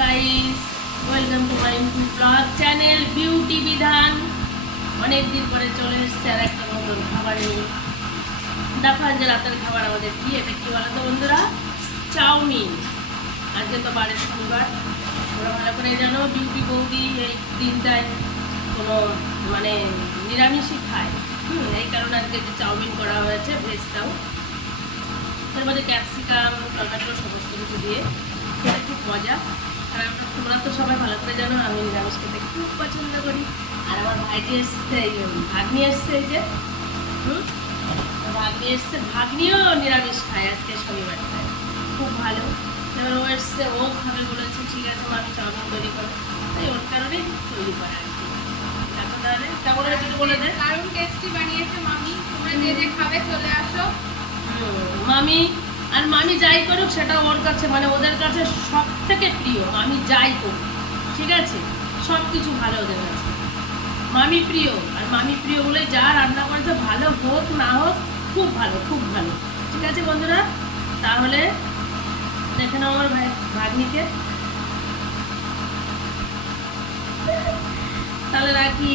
Guys, welcome to my blog channel beauty বিধান। অনেক দিন পরে চলে এসছে আর একটা নতুন খাবার নিয়ে। দেখো আজকে রাতের খাবার আমাদের কি, এটা কি বলো তো বন্ধুরা? চাউমিন। আজকে তো বাড়ির শনিবার, ওরা ভালো করে জানো বিউটি বৌদি এই দিনটায় কোনো মানে নিরামিষই খায়। এই কারণে আজকে যে চাউমিন করা হয়েছে ভেজটাও, এর মধ্যে ক্যাপসিকাম টমেটো সমস্ত কিছু দিয়ে, খেতে খুব মজা। আর তোমরা তো সবাই ভালো করে জানো আমি নিরামিষ খেতে খুব পছন্দ করি। আর আমার ভাইটি এসছে, ভাগ্নি এসছে, এই যে ভাগ্নি এসছে, ভাগ্নিও নিরামিষ খায় আজকে শনিবারটায়, খুব ভালো। এবার ও এসছে, ও খাবে বলেছে, ঠিক আছে আমি চাউমিন তৈরি করো, তাই ওর কারণেই তৈরি করা আর কি। দেখো তাহলে কেমন হয়েছে বলে দে। দারুণ টেস্টি বানিয়েছে মামি, তোমরা যে যে খাবে চলে আসো। মামি আর মামি যাই করুক সেটা ওর কাছে মানে ওদের কাছে সব থেকে প্রিয়। মামি যাই করুক, ঠিক আছে, সব কিছু ভালো ওদের কাছে। মামি প্রিয়, আর মামি প্রিয় বলে যা রান্না করেছে ভালো হোক না হোক খুব ভালো, খুব ভালো। ঠিক আছে বন্ধুরা, তাহলে দেখে নাও আমার ভাগ্নিকে। তাহলে রাখি।